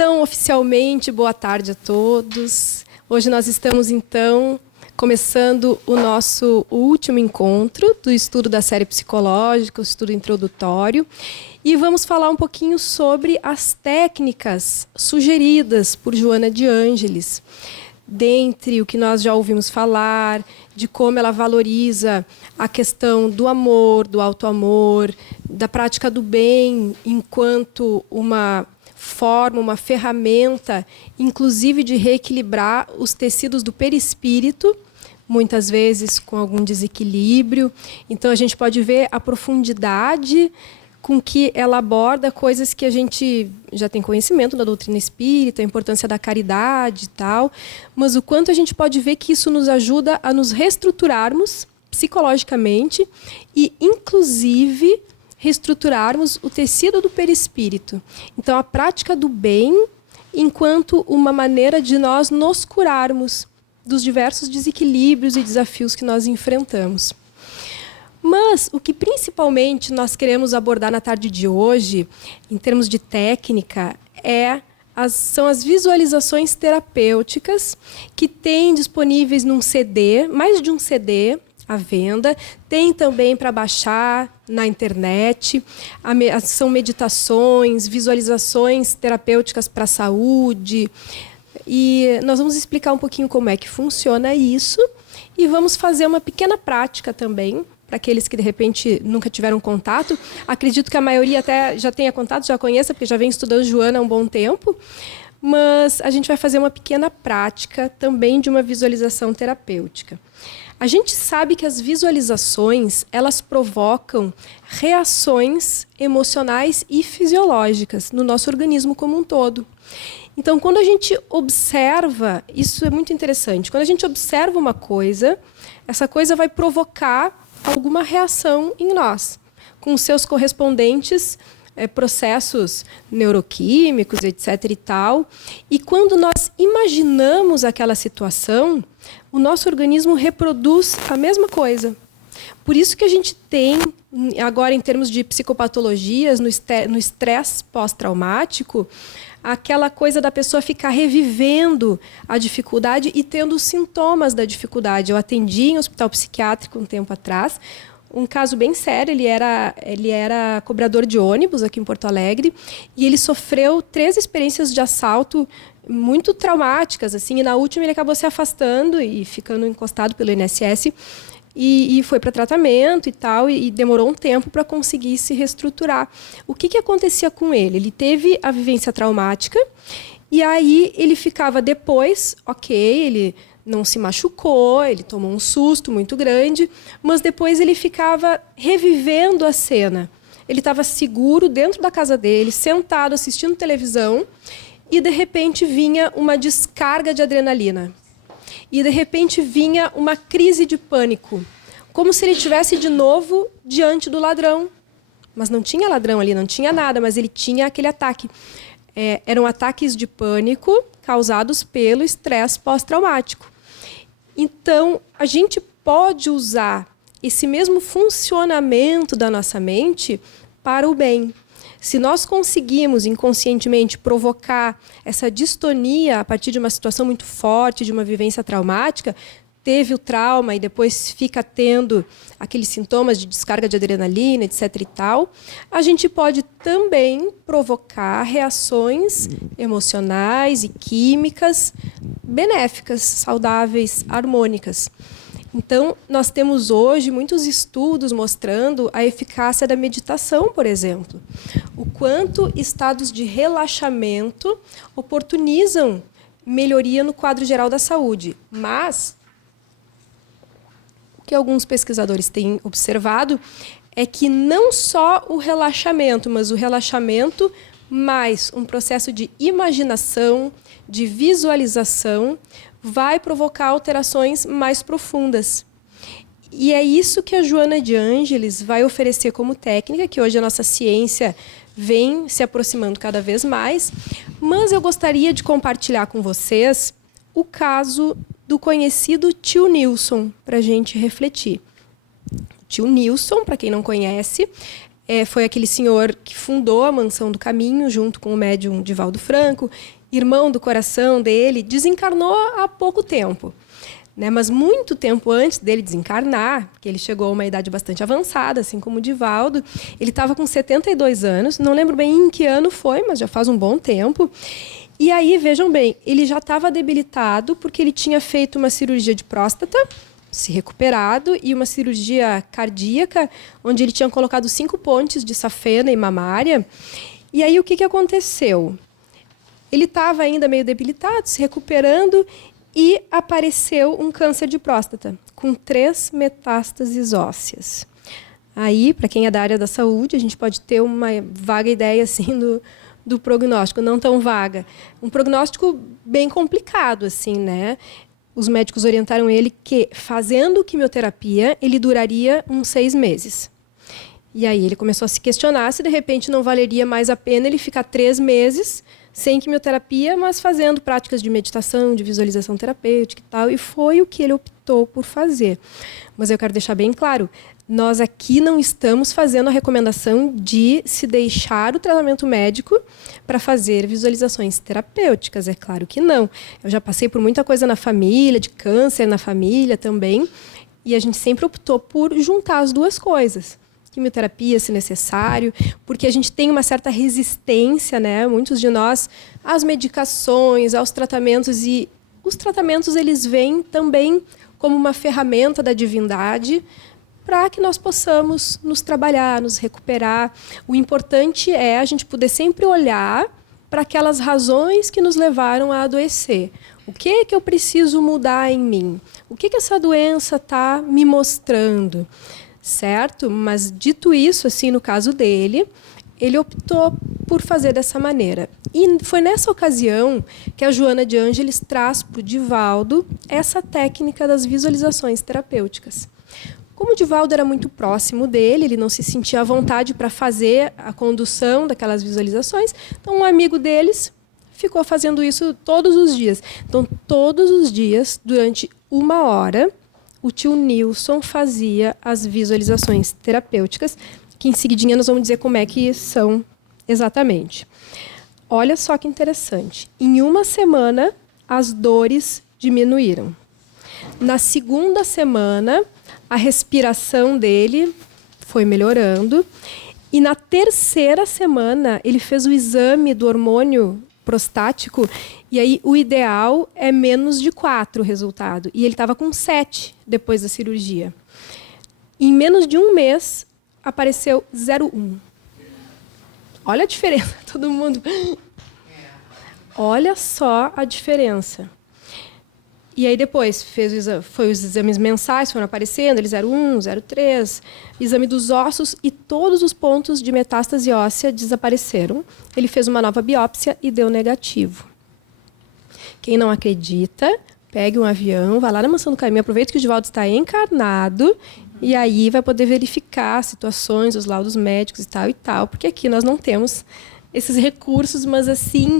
Então, oficialmente, boa tarde a todos. Hoje nós estamos, então, começando o nosso último encontro do estudo da série psicológica, o estudo introdutório, e vamos falar um pouquinho sobre as técnicas sugeridas por Joana de Ângelis, dentre o que nós já ouvimos falar, de como ela valoriza a questão do amor, do autoamor, da prática do bem enquanto uma forma, uma ferramenta, inclusive de reequilibrar os tecidos do perispírito, muitas vezes com algum desequilíbrio. Então, a gente pode ver a profundidade com que ela aborda coisas que a gente já tem conhecimento da doutrina espírita, a importância da caridade e tal, mas o quanto a gente pode ver que isso nos ajuda a nos reestruturarmos psicologicamente e, inclusive, reestruturarmos o tecido do perispírito. Então, a prática do bem enquanto uma maneira de nós nos curarmos dos diversos desequilíbrios e desafios que nós enfrentamos. Mas o que principalmente nós queremos abordar na tarde de hoje, em termos de técnica, são as visualizações terapêuticas que tem disponíveis num CD, mais de um CD à venda. Tem também para baixar na internet. São meditações, visualizações terapêuticas para a saúde. E nós vamos explicar um pouquinho como é que funciona isso e vamos fazer uma pequena prática também, para aqueles que, de repente, nunca tiveram contato. Acredito que a maioria até já tenha contato, já conheça, porque já vem estudando Joana há um bom tempo. Mas a gente vai fazer uma pequena prática também de uma visualização terapêutica. A gente sabe que as visualizações, elas provocam reações emocionais e fisiológicas no nosso organismo como um todo. Então, quando a gente observa, isso é muito interessante, quando a gente observa uma coisa, essa coisa vai provocar alguma reação em nós, com seus correspondentes processos neuroquímicos, etc. e tal. E quando nós imaginamos aquela situação, o nosso organismo reproduz a mesma coisa. Por isso que a gente tem, agora em termos de psicopatologias, no estresse pós-traumático, aquela coisa da pessoa ficar revivendo a dificuldade e tendo os sintomas da dificuldade. Eu atendi em hospital psiquiátrico um tempo atrás, um caso bem sério. Ele era cobrador de ônibus aqui em Porto Alegre e ele sofreu 3 experiências de assalto muito traumáticas, assim, e na última ele acabou se afastando e ficando encostado pelo INSS e foi para tratamento e tal, e demorou um tempo para conseguir se reestruturar. O que acontecia com ele? Ele teve a vivência traumática e aí ele ficava depois, ele não se machucou, ele tomou um susto muito grande, mas depois ele ficava revivendo a cena. Ele estava seguro dentro da casa dele, sentado, assistindo televisão, e de repente vinha uma descarga de adrenalina. E de repente vinha uma crise de pânico, como se ele estivesse de novo diante do ladrão. Mas não tinha ladrão ali, não tinha nada, mas ele tinha aquele ataque. Eram ataques de pânico causados pelo estresse pós-traumático. Então, a gente pode usar esse mesmo funcionamento da nossa mente para o bem. Se nós conseguimos inconscientemente provocar essa distonia a partir de uma situação muito forte, de uma vivência traumática, teve o trauma e depois fica tendo aqueles sintomas de descarga de adrenalina, etc. e tal, a gente pode também provocar reações emocionais e químicas benéficas, saudáveis, harmônicas. Então, nós temos hoje muitos estudos mostrando a eficácia da meditação, por exemplo. O quanto estados de relaxamento oportunizam melhoria no quadro geral da saúde. Mas o que alguns pesquisadores têm observado é que não só o relaxamento, mas o relaxamento mais um processo de imaginação, de visualização, vai provocar alterações mais profundas. E é isso que a Joana de Ângelis vai oferecer como técnica, que hoje a nossa ciência vem se aproximando cada vez mais. Mas eu gostaria de compartilhar com vocês o caso do conhecido tio Nilson, para a gente refletir. Tio Nilson, para quem não conhece, foi aquele senhor que fundou a Mansão do Caminho, junto com o médium Divaldo Franco, irmão do coração dele, desencarnou há pouco tempo. Né? Mas muito tempo antes dele desencarnar, que ele chegou a uma idade bastante avançada, assim como o Divaldo, ele estava com 72 anos, não lembro bem em que ano foi, mas já faz um bom tempo. E aí, vejam bem, ele já estava debilitado porque ele tinha feito uma cirurgia de próstata, se recuperado, e uma cirurgia cardíaca, onde ele tinha colocado 5 pontes de safena e mamária. E aí, o que aconteceu? Ele estava ainda meio debilitado, se recuperando, e apareceu um câncer de próstata, com 3 metástases ósseas. Aí, para quem é da área da saúde, a gente pode ter uma vaga ideia assim do prognóstico, não tão vaga. Um prognóstico bem complicado, assim, né? Os médicos orientaram ele que, fazendo quimioterapia, ele duraria uns 6 meses. E aí ele começou a se questionar se, de repente, não valeria mais a pena ele ficar 3 meses sem quimioterapia, mas fazendo práticas de meditação, de visualização terapêutica e tal, e foi o que ele optou por fazer. Mas eu quero deixar bem claro, nós aqui não estamos fazendo a recomendação de se deixar o tratamento médico para fazer visualizações terapêuticas, é claro que não. Eu já passei por muita coisa na família, de câncer na família também, e a gente sempre optou por juntar as duas coisas. Quimioterapia, se necessário, porque a gente tem uma certa resistência, né? Muitos de nós, às medicações, aos tratamentos, e os tratamentos eles vêm também como uma ferramenta da divindade para que nós possamos nos trabalhar, nos recuperar. O importante é a gente poder sempre olhar para aquelas razões que nos levaram a adoecer. O que é que eu preciso mudar em mim? O que essa doença está me mostrando? Certo? Mas dito isso, assim, no caso dele, ele optou por fazer dessa maneira. E foi nessa ocasião que a Joana de Ângeles traz para o Divaldo essa técnica das visualizações terapêuticas. Como o Divaldo era muito próximo dele, ele não se sentia à vontade para fazer a condução daquelas visualizações, então um amigo deles ficou fazendo isso todos os dias. Então, todos os dias, durante 1 hora, o tio Nilson fazia as visualizações terapêuticas, que em seguidinha nós vamos dizer como é que são exatamente. Olha só que interessante. Em 1 semana, as dores diminuíram. Na segunda semana, a respiração dele foi melhorando. E na 3ª semana, ele fez o exame do hormônio prostático, e aí o ideal é menos de 4 o resultado. E ele estava com 7 depois da cirurgia. Em menos de 1 mês, apareceu 0,1. Olha a diferença, todo mundo. Olha só a diferença. E aí depois foi os exames mensais, foram aparecendo, ele 0,1, 0,3, exame dos ossos, e todos os pontos de metástase óssea desapareceram. Ele fez uma nova biópsia e deu negativo. Quem não acredita, pegue um avião, vá lá na Mansão do Caminho, aproveita que o Divaldo está encarnado, e aí vai poder verificar as situações, os laudos médicos e tal, porque aqui nós não temos esses recursos, mas assim,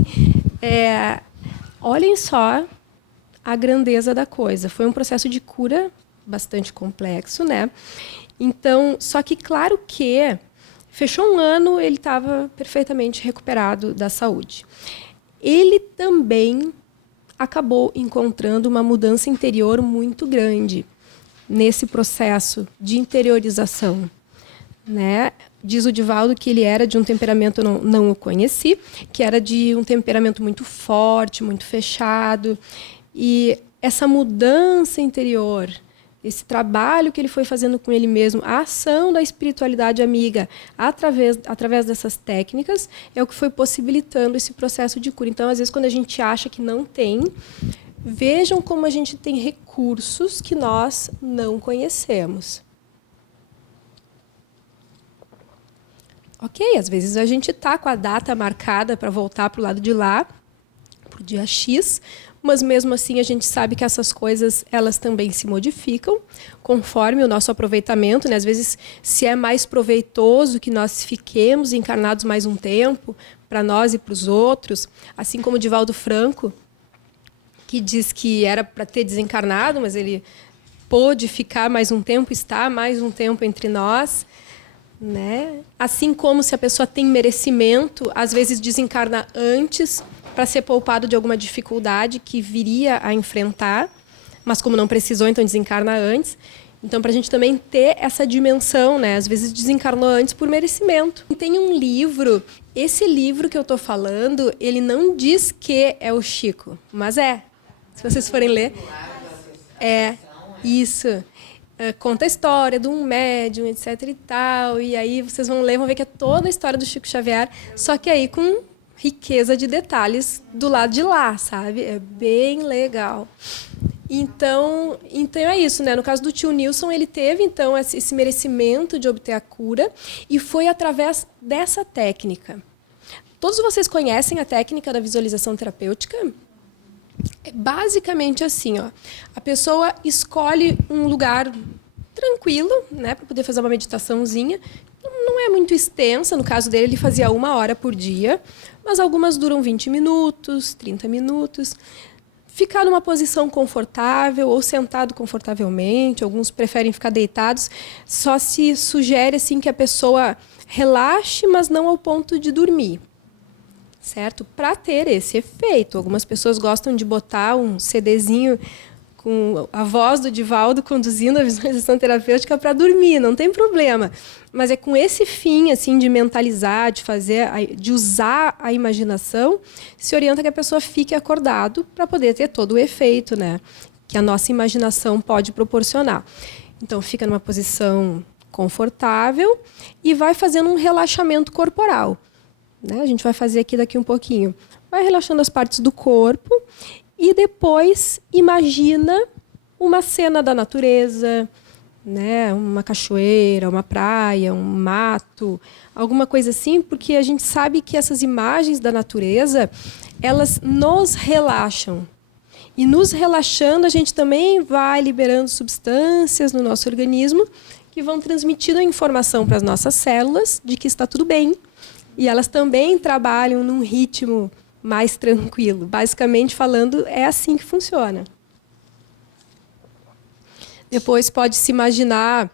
olhem só a grandeza da coisa. Foi um processo de cura bastante complexo, né? Então, só que claro que fechou 1 ano, ele estava perfeitamente recuperado da saúde. Ele também acabou encontrando uma mudança interior muito grande nesse processo de interiorização, né? Diz o Divaldo que ele era de um temperamento, não o conheci, que era de um temperamento muito forte, muito fechado. E essa mudança interior, esse trabalho que ele foi fazendo com ele mesmo, a ação da espiritualidade amiga através dessas técnicas, é o que foi possibilitando esse processo de cura. Então, às vezes, quando a gente acha que não tem, vejam como a gente tem recursos que nós não conhecemos. Ok, às vezes a gente está com a data marcada para voltar para o lado de lá, para o dia X, mas mesmo assim a gente sabe que essas coisas elas também se modificam conforme o nosso aproveitamento, né? Às vezes, se é mais proveitoso que nós fiquemos encarnados mais um tempo, para nós e para os outros, assim como o Divaldo Franco, que diz que era para ter desencarnado, mas ele pôde ficar mais um tempo, estar mais um tempo entre nós. né? Assim como se a pessoa tem merecimento, às vezes desencarna antes para ser poupado de alguma dificuldade que viria a enfrentar, mas como não precisou, então desencarna antes. Então, para a gente também ter essa dimensão, né? Às vezes desencarnou antes por merecimento. Tem um livro, esse livro que eu estou falando, ele não diz que é o Chico, mas é. Se vocês forem ler, é isso. Conta a história de um médium, etc e tal. E aí vocês vão ler, vão ver que é toda a história do Chico Xavier, só que aí com riqueza de detalhes do lado de lá, sabe? É bem legal. Então é isso, né? No caso do tio Nilson, ele teve então esse merecimento de obter a cura e foi através dessa técnica. Todos vocês conhecem a técnica da visualização terapêutica? É basicamente assim, ó. A pessoa escolhe um lugar tranquilo, né, para poder fazer uma meditaçãozinha. Não é muito extensa, no caso dele, ele fazia 1 hora por dia, mas algumas duram 20 minutos, 30 minutos. Ficar numa posição confortável ou sentado confortavelmente, alguns preferem ficar deitados, só se sugere assim, que a pessoa relaxe, mas não ao ponto de dormir, certo? Para ter esse efeito. Algumas pessoas gostam de botar um CDzinho com a voz do Divaldo conduzindo a visualização terapêutica para dormir, não tem problema. Mas é com esse fim assim de mentalizar, de usar a imaginação, se orienta que a pessoa fique acordado para poder ter todo o efeito, né, que a nossa imaginação pode proporcionar. Então fica numa posição confortável e vai fazendo um relaxamento corporal, né? A gente vai fazer aqui daqui um pouquinho. Vai relaxando as partes do corpo e depois imagina uma cena da natureza, né? Uma cachoeira, uma praia, um mato, alguma coisa assim, porque a gente sabe que essas imagens da natureza, elas nos relaxam. E nos relaxando, a gente também vai liberando substâncias no nosso organismo que vão transmitindo a informação para as nossas células de que está tudo bem. E elas também trabalham num ritmo mais tranquilo. Basicamente falando, é assim que funciona. Depois pode-se imaginar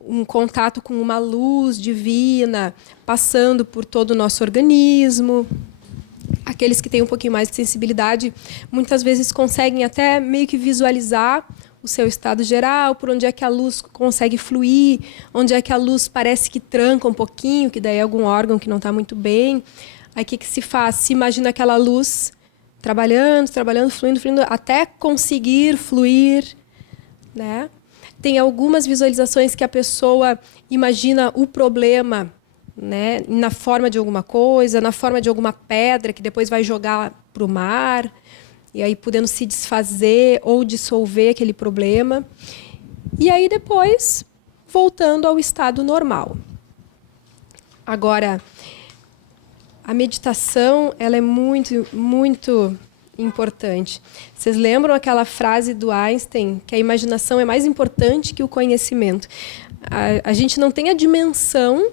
um contato com uma luz divina passando por todo o nosso organismo. Aqueles que têm um pouquinho mais de sensibilidade, muitas vezes conseguem até meio que visualizar o seu estado geral, por onde é que a luz consegue fluir, onde é que a luz parece que tranca um pouquinho, que daí é algum órgão que não está muito bem. Aí o que se faz? Se imagina aquela luz trabalhando, fluindo, até conseguir fluir, né? Tem algumas visualizações que a pessoa imagina o problema, né, na forma de alguma coisa, na forma de alguma pedra que depois vai jogar para o mar, e aí podendo se desfazer ou dissolver aquele problema. E aí depois voltando ao estado normal. Agora, a meditação, ela é muito, muito importante. Vocês lembram aquela frase do Einstein, que a imaginação é mais importante que o conhecimento? A gente não tem a dimensão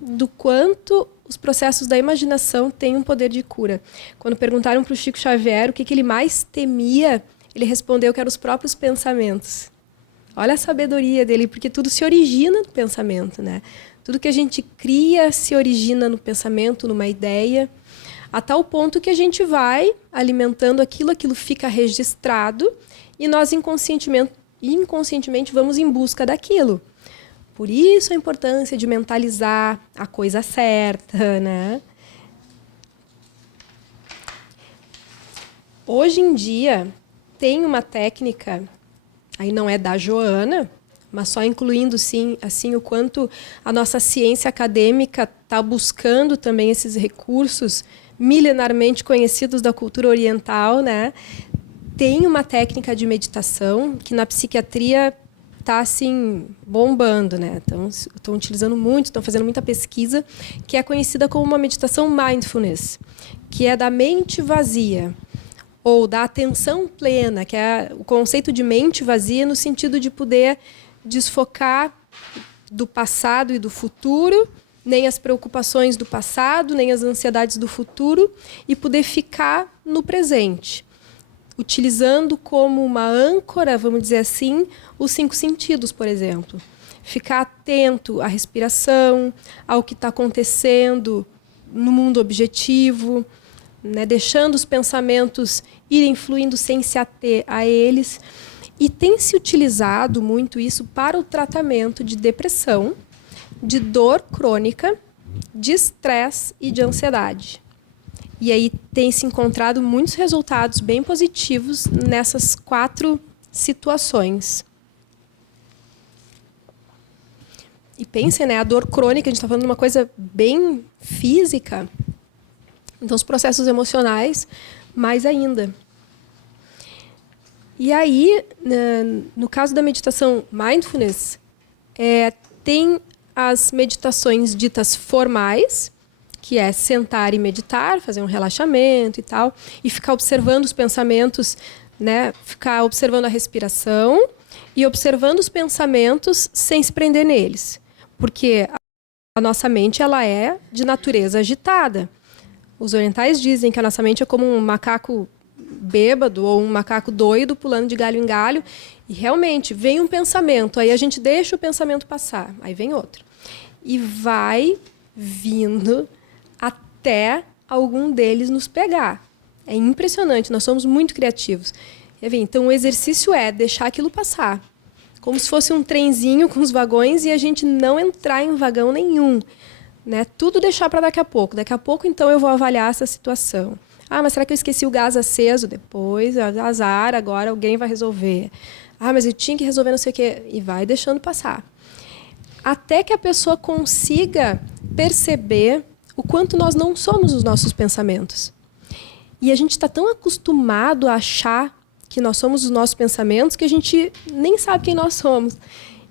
do quanto os processos da imaginação têm um poder de cura. Quando perguntaram para o Chico Xavier o que ele mais temia, ele respondeu que eram os próprios pensamentos. Olha a sabedoria dele, porque tudo se origina do pensamento, né? Tudo que a gente cria se origina no pensamento, numa ideia, a tal ponto que a gente vai alimentando aquilo fica registrado e nós inconscientemente vamos em busca daquilo. Por isso a importância de mentalizar a coisa certa, né? Hoje em dia tem uma técnica, aí não é da Joana, mas só incluindo sim, assim, o quanto a nossa ciência acadêmica está buscando também esses recursos milenarmente conhecidos da cultura oriental, né? Tem uma técnica de meditação que na psiquiatria está assim bombando, né? Então, estão utilizando muito, estão fazendo muita pesquisa, que é conhecida como uma meditação mindfulness, que é da mente vazia ou da atenção plena, que é o conceito de mente vazia no sentido de poder desfocar do passado e do futuro, nem as preocupações do passado, nem as ansiedades do futuro, e poder ficar no presente, utilizando como uma âncora, vamos dizer assim, os 5 sentidos, por exemplo. ficar atento à respiração, ao que está acontecendo no mundo objetivo, né? Deixando os pensamentos irem fluindo sem se ater a eles. E tem se utilizado muito isso para o tratamento de depressão, de dor crônica, de estresse e de ansiedade. E aí tem se encontrado muitos resultados bem positivos nessas 4 situações. E pensem, né, a dor crônica, a gente está falando de uma coisa bem física, então os processos emocionais, mais ainda. E aí, no caso da meditação mindfulness, tem as meditações ditas formais, que é sentar e meditar, fazer um relaxamento e tal, e ficar observando os pensamentos, né? Ficar observando a respiração e observando os pensamentos sem se prender neles. Porque a nossa mente ela é de natureza agitada. Os orientais dizem que a nossa mente é como um macaco bêbado ou um macaco doido pulando de galho em galho. E realmente vem um pensamento, aí a gente deixa o pensamento passar, aí vem outro. E vai vindo até algum deles nos pegar. É impressionante, nós somos muito criativos. Então, o exercício é deixar aquilo passar. Como se fosse um trenzinho com os vagões e a gente não entrar em vagão nenhum. Né? Tudo deixar para daqui a pouco. Daqui a pouco, então, eu vou avaliar essa situação. Ah, mas será que eu esqueci o gás aceso? Depois, azar, agora alguém vai resolver. Ah, mas eu tinha que resolver não sei o quê. E vai deixando passar. Até que a pessoa consiga perceber o quanto nós não somos os nossos pensamentos. E a gente está tão acostumado a achar que nós somos os nossos pensamentos que a gente nem sabe quem nós somos.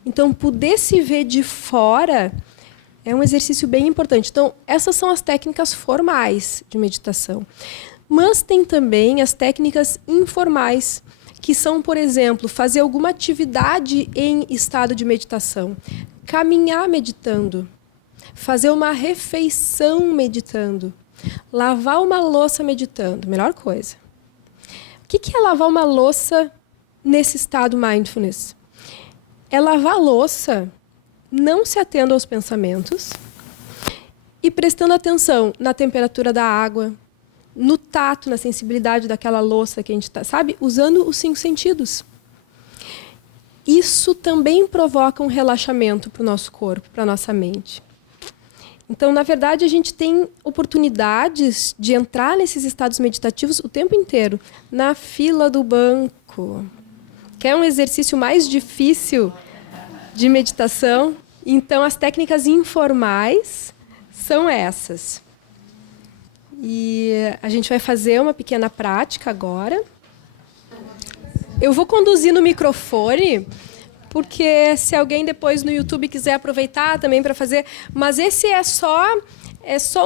Então, poder se ver de fora é um exercício bem importante. Então, essas são as técnicas formais de meditação. Mas tem também as técnicas informais, que são, por exemplo, fazer alguma atividade em estado de meditação. Caminhar meditando. Fazer uma refeição meditando. Lavar uma louça meditando. Melhor coisa. O que é lavar uma louça nesse estado mindfulness? É lavar a louça não se atendo aos pensamentos e prestando atenção na temperatura da água, no tato, na sensibilidade daquela louça que a gente está, sabe? Usando os 5 sentidos. Isso também provoca um relaxamento para o nosso corpo, para a nossa mente. Então, na verdade, a gente tem oportunidades de entrar nesses estados meditativos o tempo inteiro, na fila do banco. Que é um exercício mais difícil de meditação. Então, as técnicas informais são essas. E a gente vai fazer uma pequena prática agora. Eu vou conduzir no microfone, porque se alguém depois no YouTube quiser aproveitar também para fazer... Mas esse é só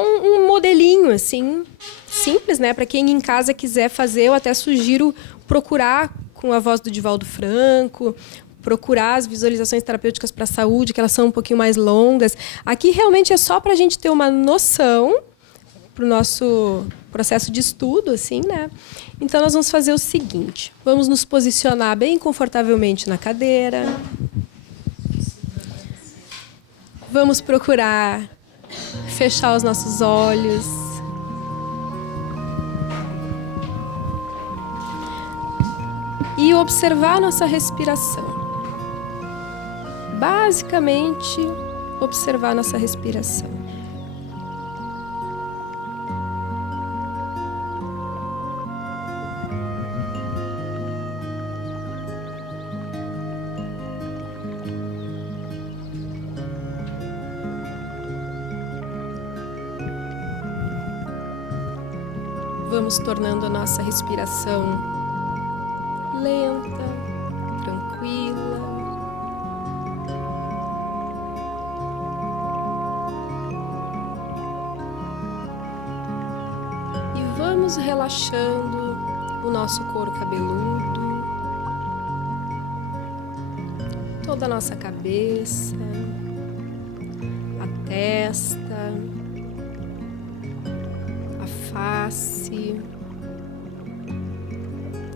um modelinho, assim, simples, né? Para quem em casa quiser fazer, eu até sugiro procurar com a voz do Divaldo Franco, procurar as visualizações terapêuticas para a saúde, que elas são um pouquinho mais longas. Aqui realmente é só para a gente ter uma noção para o nosso processo de estudo, assim, né? Então, nós vamos fazer o seguinte. Vamos nos posicionar bem confortavelmente na cadeira. Vamos procurar fechar os nossos olhos. E observar a nossa respiração. Basicamente, observar a nossa respiração. Vamos tornando a nossa respiração lenta, tranquila. E vamos relaxando o nosso couro cabeludo, toda a nossa cabeça, a testa, face,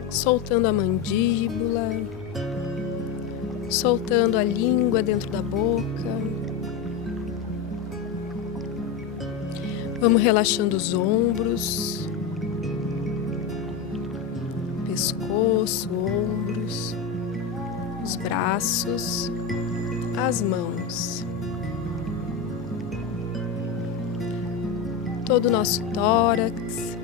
soltando a mandíbula, soltando a língua dentro da boca. Vamos relaxando os ombros, pescoço, ombros, os braços, as mãos. Todo o nosso tórax,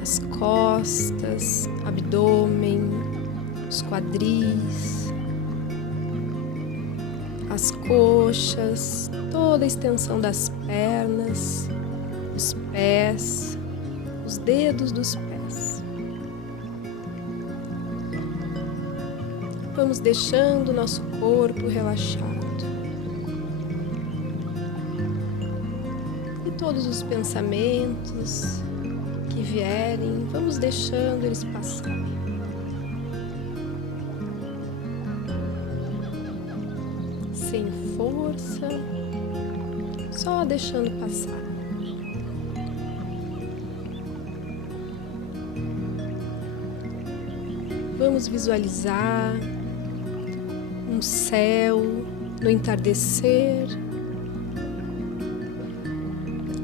as costas, abdômen, os quadris, as coxas, toda a extensão das pernas, os pés, os dedos dos pés. Vamos deixando o nosso corpo relaxado. E todos os pensamentos que vierem, vamos deixando eles passarem. Sem força, só deixando passar. Vamos visualizar um céu no entardecer.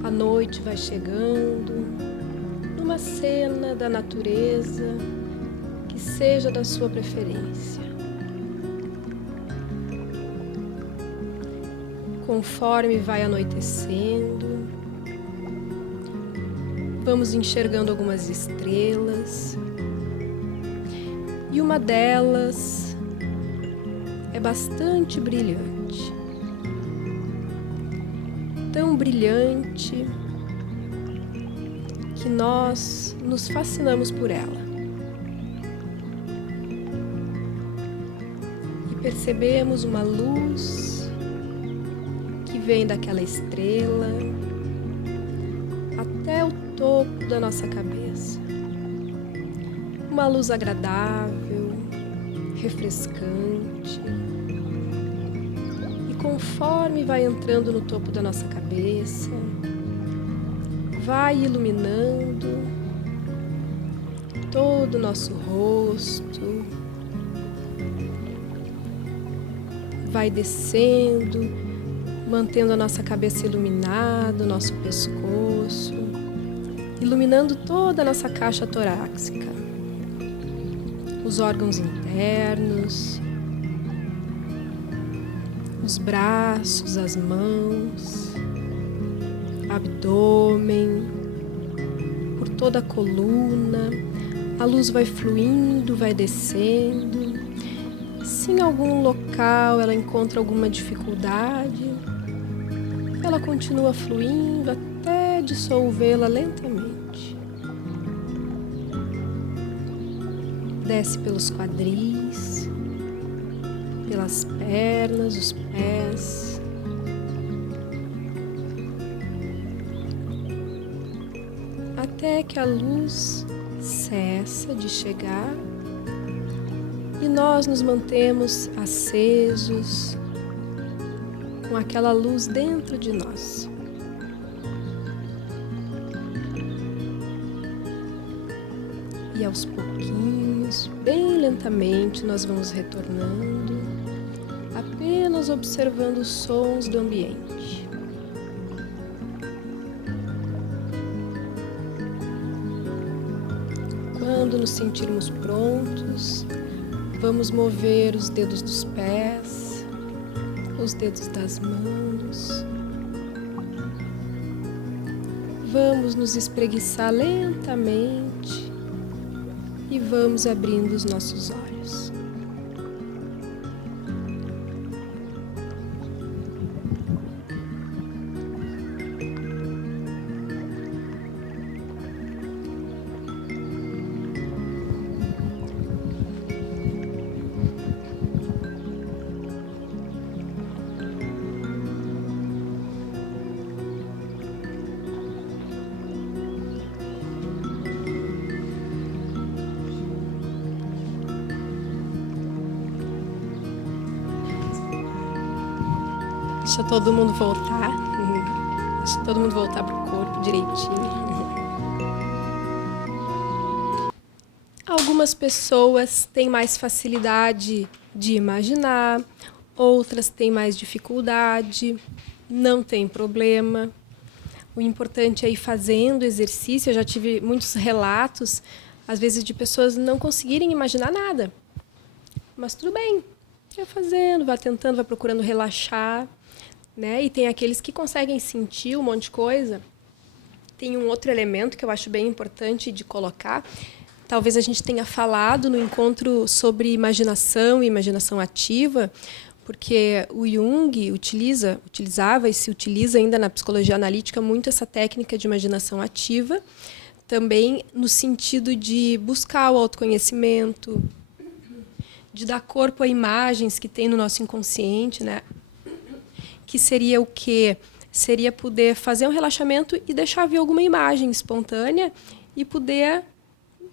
A noite vai chegando, numa cena da natureza que seja da sua preferência. Conforme vai anoitecendo, vamos enxergando algumas estrelas, e uma delas é bastante brilhante. Tão brilhante que nós nos fascinamos por ela. E percebemos uma luz que vem daquela estrela até o topo da nossa cabeça. Uma luz agradável, refrescante. E conforme vai entrando no topo da nossa cabeça, vai iluminando todo o nosso rosto, vai descendo, mantendo a nossa cabeça iluminada, o nosso pescoço, iluminando toda a nossa caixa torácica, os órgãos internos, os braços, as mãos, abdômen, por toda a coluna. A luz vai fluindo, vai descendo. Se em algum local ela encontra alguma dificuldade, ela continua fluindo até dissolvê-la lentamente. Desce pelos quadris, pelas pernas, os pés. Até que a luz cessa de chegar e nós nos mantemos acesos com aquela luz dentro de nós. E aos pouquinhos, bem lentamente, nós vamos retornando, apenas observando os sons do ambiente. Quando nos sentirmos prontos, vamos mover os dedos dos pés, os dedos das mãos. Vamos nos espreguiçar lentamente e vamos abrindo os nossos olhos. Deixa todo mundo voltar. Deixa todo mundo voltar pro corpo direitinho. Algumas pessoas têm mais facilidade de imaginar, outras têm mais dificuldade, não tem problema. O importante é ir fazendo exercício. Eu já tive muitos relatos, às vezes, de pessoas não conseguirem imaginar nada. Mas tudo bem, vai fazendo, vai tentando, vai procurando relaxar, né? E tem aqueles que conseguem sentir um monte de coisa. Tem um outro elemento que eu acho bem importante de colocar. Talvez a gente tenha falado no encontro sobre imaginação e imaginação ativa, porque o Jung utilizava e se utiliza ainda na psicologia analítica muito essa técnica de imaginação ativa, também no sentido de buscar o autoconhecimento, de dar corpo a imagens que tem no nosso inconsciente, né? Que seria o quê? Seria poder fazer um relaxamento e deixar vir alguma imagem espontânea e poder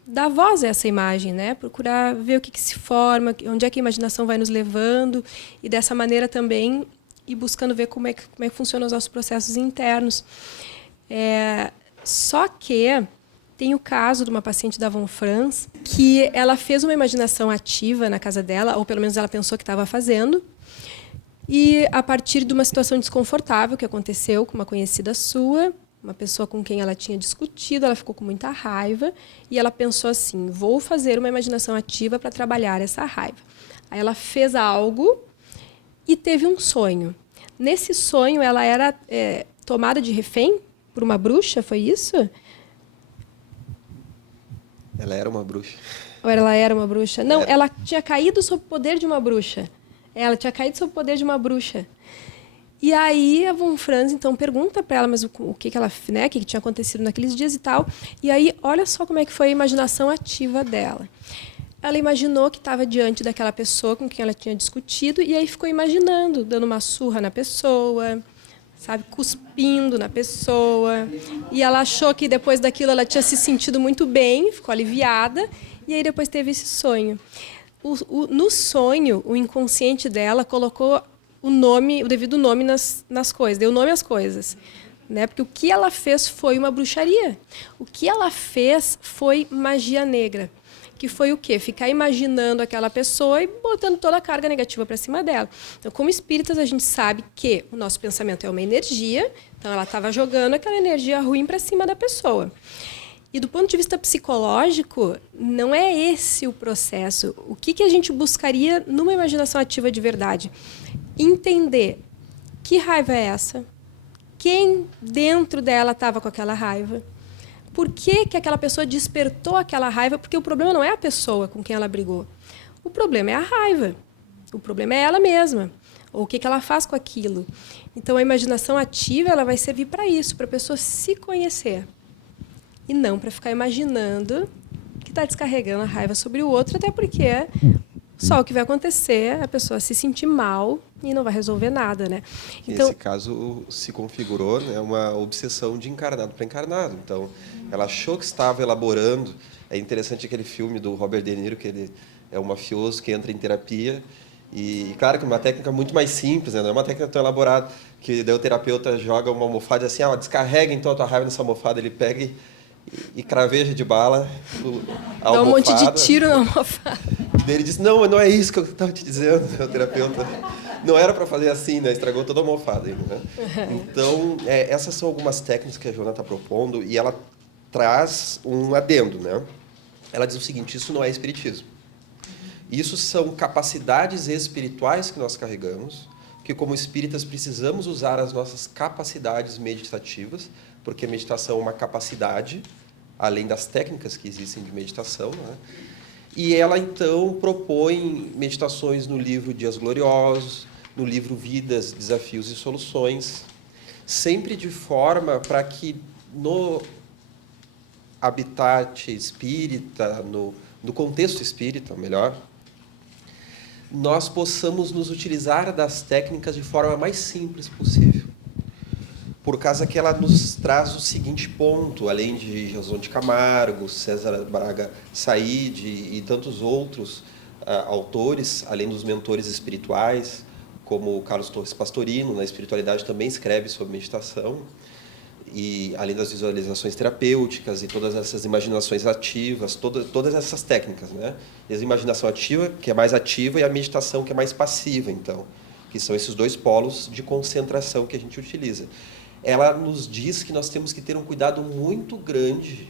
dar voz a essa imagem, né? Procurar ver o que se forma, onde é que a imaginação vai nos levando e dessa maneira também ir buscando ver como é que funcionam os nossos processos internos. Só que tem o caso de uma paciente da Von Franz que ela fez uma imaginação ativa na casa dela, ou pelo menos ela pensou que estava fazendo, e a partir de uma situação desconfortável que aconteceu com uma conhecida sua, uma pessoa com quem ela tinha discutido, ela ficou com muita raiva e ela pensou assim, vou fazer uma imaginação ativa para trabalhar essa raiva. Aí ela fez algo e teve um sonho. Nesse sonho, ela era tomada de refém por uma bruxa, foi isso? Ela era uma bruxa. Ou ela era uma bruxa? Não, ela tinha caído sob o poder de uma bruxa. Ela tinha caído sob o poder de uma bruxa. E aí a Von Franz, então, pergunta para ela mas o que ela, né, o que tinha acontecido naqueles dias e tal. E aí, olha só como é que foi a imaginação ativa dela. Ela imaginou que estava diante daquela pessoa com quem ela tinha discutido e aí ficou imaginando, dando uma surra na pessoa, sabe, cuspindo na pessoa. E ela achou que depois daquilo ela tinha se sentido muito bem, ficou aliviada, e aí depois teve esse sonho. No sonho, o inconsciente dela colocou o devido nome nas coisas, deu nome às coisas, né? Porque o que ela fez foi uma bruxaria. O que ela fez foi magia negra, que foi o quê? Ficar imaginando aquela pessoa e botando toda a carga negativa para cima dela. Então, como espíritas, a gente sabe que o nosso pensamento é uma energia, então ela estava jogando aquela energia ruim para cima da pessoa. E do ponto de vista psicológico, não é esse o processo. O que a gente buscaria numa imaginação ativa de verdade? Entender que raiva é essa, quem dentro dela estava com aquela raiva, por que aquela pessoa despertou aquela raiva, porque o problema não é a pessoa com quem ela brigou. O problema é a raiva. O problema é ela mesma. Ou o que ela faz com aquilo. Então, a imaginação ativa ela vai servir para isso, para a pessoa se conhecer. E não para ficar imaginando que está descarregando a raiva sobre o outro, até porque só o que vai acontecer é a pessoa se sentir mal e não vai resolver nada, né? Então, nesse caso, se configurou, né, uma obsessão de encarnado para encarnado. Então, ela achou que estava elaborando. É interessante aquele filme do Robert De Niro, que ele é um mafioso que entra em terapia. E, claro, que é uma técnica muito mais simples, né? Não é uma técnica tão elaborada, que daí o terapeuta joga uma almofada e assim, descarrega então a tua raiva nessa almofada. Ele pega e craveja de bala a almofada. Dá um monte de tiro na almofada. Ele disse, não é isso que eu estava te dizendo, o terapeuta. Não era para fazer assim, né? Estragou toda a almofada. Né? Então, essas são algumas técnicas que a Joana está propondo e ela traz um adendo. Né? Ela diz o seguinte, isso não é espiritismo. Isso são capacidades espirituais que nós carregamos, que como espíritas precisamos usar as nossas capacidades meditativas, porque a meditação é uma capacidade, além das técnicas que existem de meditação, né? E ela, então, propõe meditações no livro Dias Gloriosos, no livro Vidas, Desafios e Soluções, sempre de forma para que no habitat espírita, no contexto espírita, melhor, nós possamos nos utilizar das técnicas de forma mais simples possível. Por causa que ela nos traz o seguinte ponto, além de Joson de Camargo, César Braga Said e tantos outros autores, além dos mentores espirituais, como o Carlos Torres Pastorino, na espiritualidade também escreve sobre meditação, e além das visualizações terapêuticas e todas essas imaginações ativas, todas essas técnicas, né? Desde a imaginação ativa, que é mais ativa, e a meditação, que é mais passiva, então, que são esses dois polos de concentração que a gente utiliza. Ela nos diz que nós temos que ter um cuidado muito grande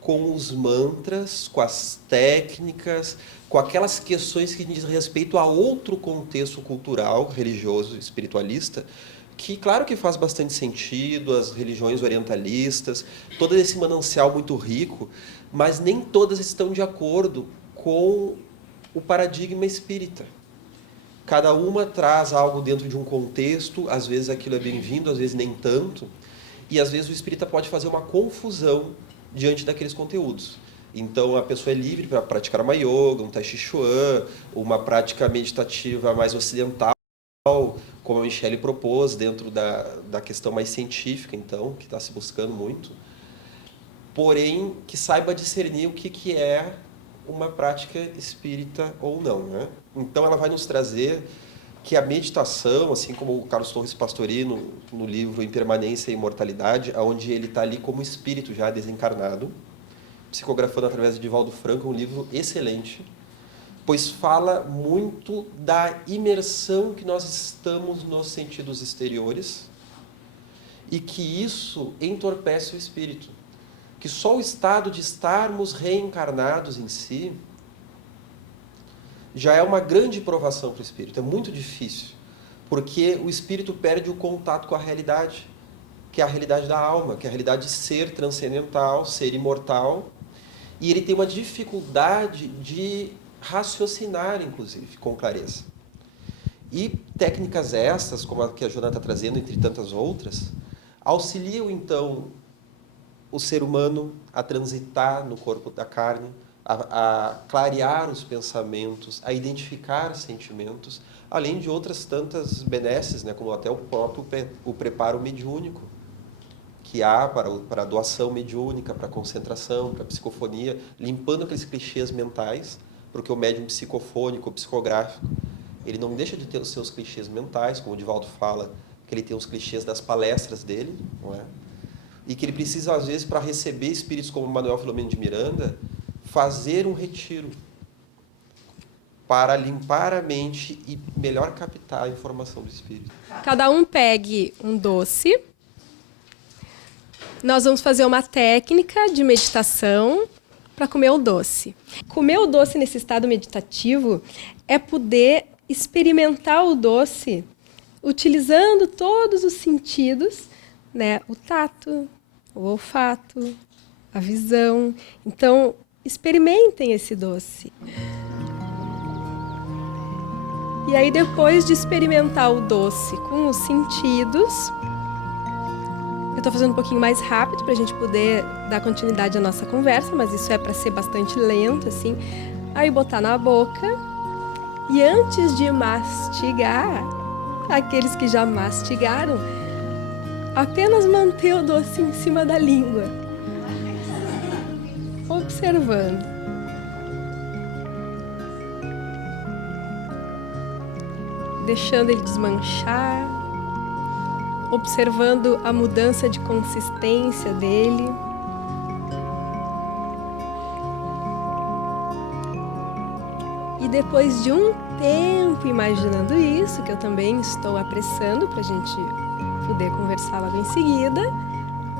com os mantras, com as técnicas, com aquelas questões que dizem respeito a outro contexto cultural, religioso, espiritualista, que, claro que faz bastante sentido, as religiões orientalistas, todo esse manancial muito rico, mas nem todas estão de acordo com o paradigma espírita. Cada uma traz algo dentro de um contexto, às vezes aquilo é bem-vindo, às vezes nem tanto, e às vezes o espírita pode fazer uma confusão diante daqueles conteúdos. Então, a pessoa é livre para praticar uma yoga, um tai chi chuan, uma prática meditativa mais ocidental, como a Michele propôs, dentro da questão mais científica, então, que está se buscando muito, porém, que saiba discernir o que é uma prática espírita ou não, né? Então, ela vai nos trazer que a meditação, assim como o Carlos Torres Pastorino, no livro Impermanência e Imortalidade, onde ele está ali como espírito já desencarnado, psicografando através de Divaldo Franco, um livro excelente, pois fala muito da imersão que nós estamos nos sentidos exteriores e que isso entorpece o espírito. Que só o estado de estarmos reencarnados em si já é uma grande provação para o espírito. É muito difícil, porque o espírito perde o contato com a realidade, que é a realidade da alma, que é a realidade de ser transcendental, ser imortal, e ele tem uma dificuldade de raciocinar, inclusive, com clareza. E técnicas estas, como a que a Joana está trazendo, entre tantas outras, auxiliam, então, o ser humano a transitar no corpo da carne, a clarear os pensamentos, a identificar sentimentos, além de outras tantas benesses, né, como até o próprio o preparo mediúnico, que há para a doação mediúnica, para a concentração, para a psicofonia, limpando aqueles clichês mentais, porque o médium psicofônico, psicográfico, ele não deixa de ter os seus clichês mentais, como o Divaldo fala, que ele tem os clichês das palestras dele, não é? E que ele precisa, às vezes, para receber espíritos como Manuel Filomeno de Miranda, fazer um retiro para limpar a mente e melhor captar a informação do espírito. Cada um pegue um doce. Nós vamos fazer uma técnica de meditação para comer o doce. Comer o doce nesse estado meditativo é poder experimentar o doce utilizando todos os sentidos, né? O tato, o olfato, a visão. Então, experimentem esse doce. E aí, depois de experimentar o doce com os sentidos, eu estou fazendo um pouquinho mais rápido para a gente poder dar continuidade à nossa conversa, mas isso é para ser bastante lento, assim. Aí, botar na boca. E antes de mastigar, aqueles que já mastigaram, apenas manter o doce em cima da língua, observando. Deixando ele desmanchar, observando a mudança de consistência dele. E depois de um tempo imaginando isso, que eu também estou apressando para a gente poder conversar logo em seguida,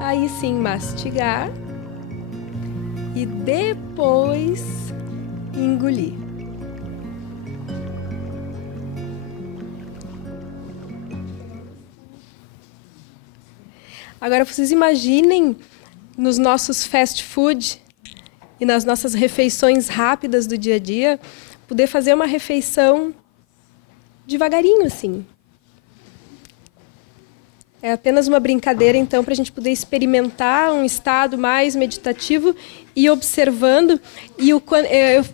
aí sim mastigar e depois engolir. Agora vocês imaginem nos nossos fast food e nas nossas refeições rápidas do dia a dia, poder fazer uma refeição devagarinho, assim. É apenas uma brincadeira, então, para a gente poder experimentar um estado mais meditativo e observando. E eu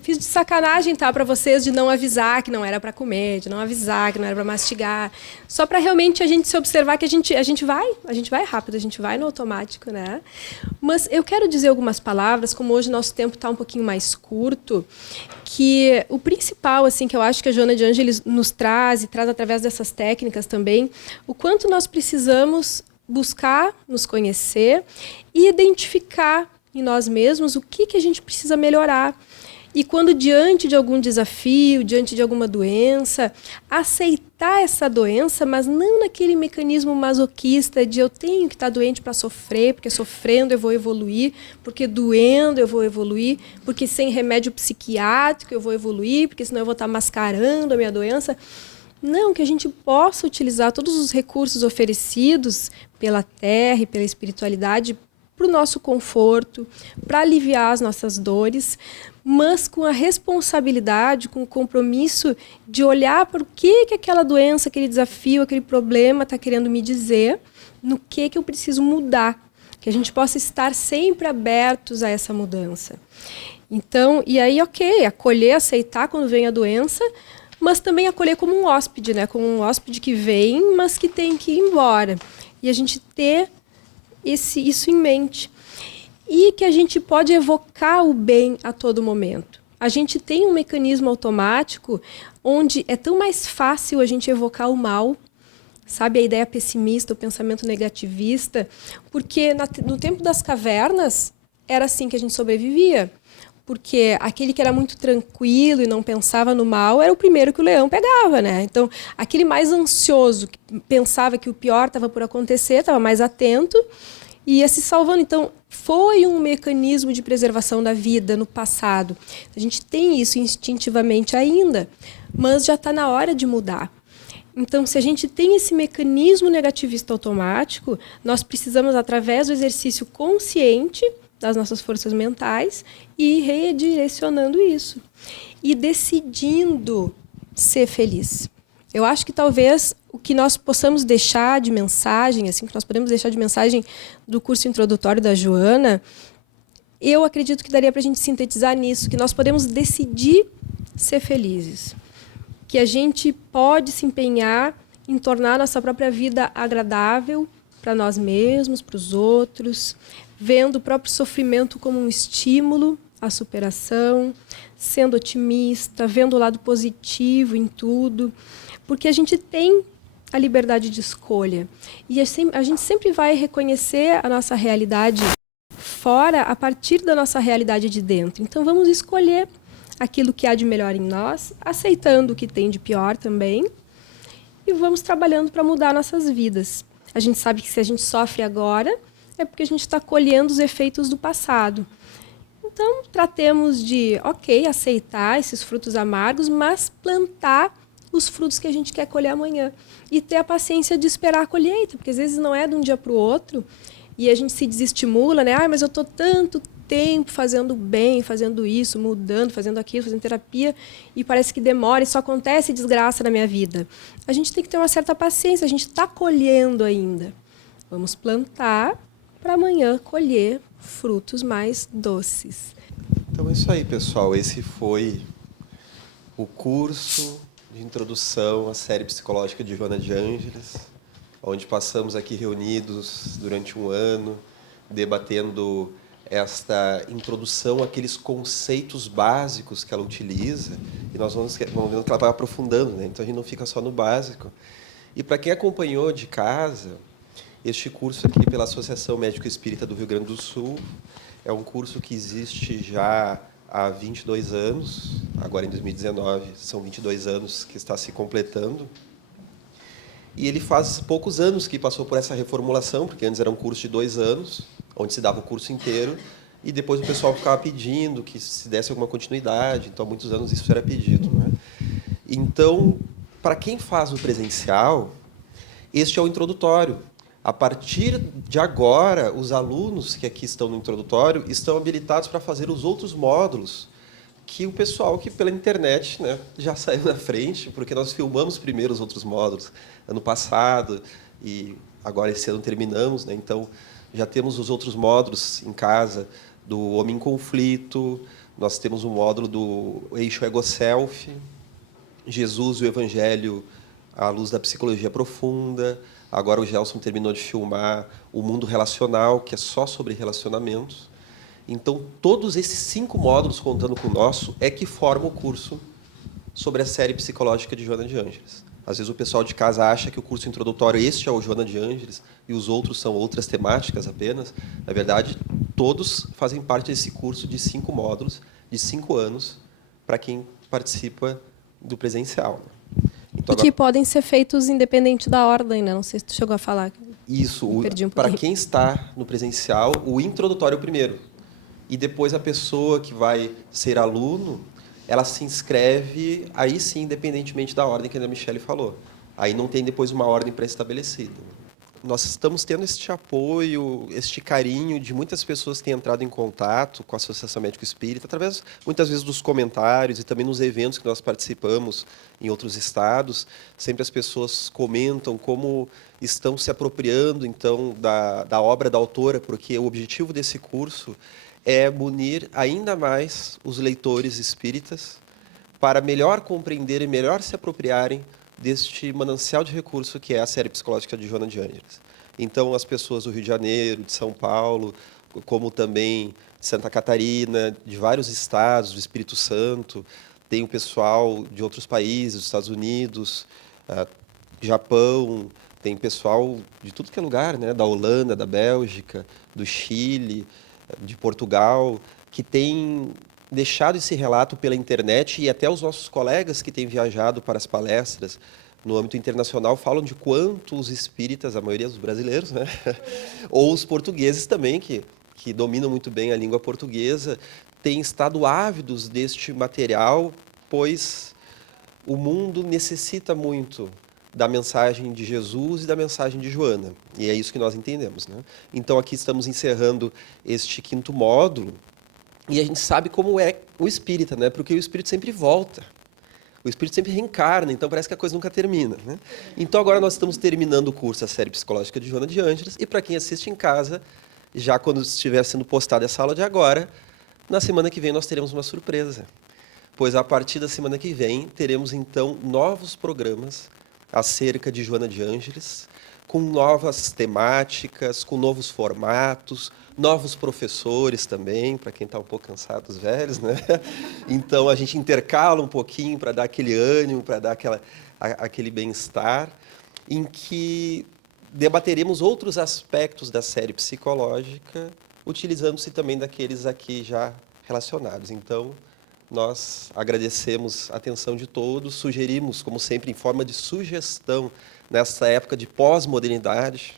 fiz de sacanagem, tá, para vocês, de não avisar que não era para comer, de não avisar que não era para mastigar. Só para realmente a gente se observar que a gente vai rápido, a gente vai no automático, né? Mas eu quero dizer algumas palavras, como hoje nosso tempo está um pouquinho mais curto, que o principal, assim, que eu acho que a Joana de Ângeles nos traz, e traz através dessas técnicas também, o quanto nós precisamos buscar nos conhecer e identificar em nós mesmos o que a gente precisa melhorar. E quando diante de algum desafio, diante de alguma doença, aceitar essa doença, mas não naquele mecanismo masoquista de eu tenho que estar doente para sofrer, porque sofrendo eu vou evoluir, porque doendo eu vou evoluir, porque sem remédio psiquiátrico eu vou evoluir, porque senão eu vou estar mascarando a minha doença. Não, que a gente possa utilizar todos os recursos oferecidos pela Terra e pela espiritualidade para o nosso conforto, para aliviar as nossas dores, mas com a responsabilidade, com o compromisso de olhar para o que aquela doença, aquele desafio, aquele problema está querendo me dizer, no que eu preciso mudar, que a gente possa estar sempre abertos a essa mudança. Então, e aí, ok, acolher, aceitar quando vem a doença, mas também acolher como um hóspede, né? Como um hóspede que vem, mas que tem que ir embora. E a gente ter isso em mente. E que a gente pode evocar o bem a todo momento. A gente tem um mecanismo automático onde é tão mais fácil a gente evocar o mal, sabe? A ideia pessimista, o pensamento negativista, porque no tempo das cavernas era assim que a gente sobrevivia. Porque aquele que era muito tranquilo e não pensava no mal era o primeiro que o leão pegava, né? Então, aquele mais ansioso, que pensava que o pior estava por acontecer, estava mais atento e ia se salvando. Então, foi um mecanismo de preservação da vida no passado. A gente tem isso instintivamente ainda, mas já está na hora de mudar. Então, se a gente tem esse mecanismo negativista automático, nós precisamos, através do exercício consciente das nossas forças mentais, e redirecionando isso. E decidindo ser feliz. Eu acho que talvez o que nós possamos deixar de mensagem, assim, que nós podemos deixar de mensagem do curso introdutório da Joana, eu acredito que daria para a gente sintetizar nisso, que nós podemos decidir ser felizes. Que a gente pode se empenhar em tornar a nossa própria vida agradável para nós mesmos, para os outros, vendo o próprio sofrimento como um estímulo à superação, sendo otimista, vendo o lado positivo em tudo, porque a gente tem a liberdade de escolha. E a gente sempre vai reconhecer a nossa realidade fora a partir da nossa realidade de dentro. Então vamos escolher aquilo que há de melhor em nós, aceitando o que tem de pior também, e vamos trabalhando para mudar nossas vidas. A gente sabe que se a gente sofre agora, é porque a gente está colhendo os efeitos do passado. Então, tratemos de, ok, aceitar esses frutos amargos, mas plantar os frutos que a gente quer colher amanhã. E ter a paciência de esperar a colheita, porque às vezes não é de um dia para o outro, e a gente se desestimula, né? Mas eu estou tanto tempo fazendo bem, fazendo isso, mudando, fazendo aquilo, fazendo terapia, e parece que demora e só acontece desgraça na minha vida. A gente tem que ter uma certa paciência, a gente está colhendo ainda. Vamos plantar para amanhã colher frutos mais doces. Então é isso aí, pessoal. Esse foi o curso de introdução à série psicológica de Joana de Ângeles, onde passamos aqui reunidos durante um ano, debatendo esta introdução àqueles conceitos básicos que ela utiliza, e nós vamos vendo que ela vai aprofundando, né? Então a gente não fica só no básico. E para quem acompanhou de casa, este curso aqui pela Associação Médico Espírita do Rio Grande do Sul é um curso que existe já há 22 anos, agora em 2019 são 22 anos que está se completando. E ele faz poucos anos que passou por essa reformulação, porque antes era um curso de 2 anos, onde se dava o curso inteiro, e depois o pessoal ficava pedindo que se desse alguma continuidade, então há muitos anos isso era pedido, né? Então, para quem faz o presencial, este é o introdutório. A partir de agora, os alunos que aqui estão no introdutório estão habilitados para fazer os outros módulos que o pessoal que pela internet, né, já saiu na frente, porque nós filmamos primeiro os outros módulos ano passado e agora esse ano terminamos, né? Então já temos os outros módulos em casa do Homem em Conflito, nós temos o módulo do Eixo Ego-Self, Jesus e o Evangelho à luz da psicologia profunda. Agora o Gelson terminou de filmar o Mundo Relacional, que é só sobre relacionamentos. Então, todos esses 5 módulos, contando com o nosso, é que formam o curso sobre a série psicológica de Joana de Ângeles. Às vezes o pessoal de casa acha que o curso introdutório este é o Joana de Ângeles e os outros são outras temáticas apenas. Na verdade, todos fazem parte desse curso de 5 módulos, de 5 anos, para quem participa do presencial. Então, que podem ser feitos independente da ordem, né? Não sei se tu chegou a falar. Isso, para quem está no presencial, o introdutório primeiro. E depois a pessoa que vai ser aluno, ela se inscreve, aí sim, independentemente da ordem que a Michele falou. Aí não tem depois uma ordem pré-estabelecida. Nós estamos tendo este apoio, este carinho de muitas pessoas que têm entrado em contato com a Associação Médico Espírita, através, muitas vezes, dos comentários e também nos eventos que nós participamos em outros estados. Sempre as pessoas comentam como estão se apropriando, então, da obra da autora, porque o objetivo desse curso é munir ainda mais os leitores espíritas para melhor compreender e melhor se apropriarem deste manancial de recurso que é a série psicológica de Joana de Ângeles. Então, as pessoas do Rio de Janeiro, de São Paulo, como também de Santa Catarina, de vários estados, do Espírito Santo, tem o pessoal de outros países, dos Estados Unidos, Japão, tem pessoal de tudo que é lugar, né? Da Holanda, da Bélgica, do Chile, de Portugal, que tem deixado esse relato pela internet, e até os nossos colegas que têm viajado para as palestras no âmbito internacional falam de quanto os espíritas, a maioria dos brasileiros, né? Ou os portugueses também, que dominam muito bem a língua portuguesa, têm estado ávidos deste material, pois o mundo necessita muito da mensagem de Jesus e da mensagem de Joana. E é isso que nós entendemos, né? Então, aqui estamos encerrando este 5º módulo, e a gente sabe como é o espírita, né? Porque o espírito sempre volta. O espírito sempre reencarna, então parece que a coisa nunca termina, né? Então, agora nós estamos terminando o curso, a série psicológica de Joana de Ângeles, e para quem assiste em casa, já quando estiver sendo postada essa aula de agora, na semana que vem nós teremos uma surpresa. Pois a partir da semana que vem, teremos então novos programas acerca de Joana de Ângeles, com novas temáticas, com novos formatos, novos professores também, para quem está um pouco cansado, os velhos, né? Então, a gente intercala um pouquinho para dar aquele ânimo, para dar aquele bem-estar, em que debateremos outros aspectos da série psicológica, utilizando-se também daqueles aqui já relacionados. Então, nós agradecemos a atenção de todos, sugerimos, como sempre, em forma de sugestão, nessa época de pós-modernidade,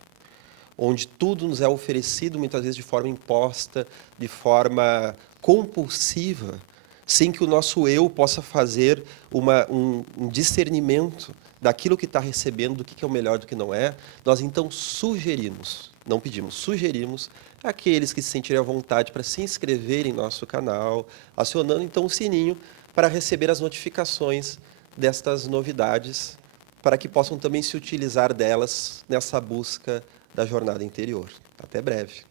onde tudo nos é oferecido, muitas vezes de forma imposta, de forma compulsiva, sem que o nosso eu possa fazer um discernimento daquilo que está recebendo, do que é o melhor, do que não é. Nós, então, sugerimos, não pedimos, sugerimos aqueles que se sentirem à vontade para se inscreverem em nosso canal, acionando, então, o sininho para receber as notificações destas novidades, para que possam também se utilizar delas nessa busca da jornada interior. Até breve.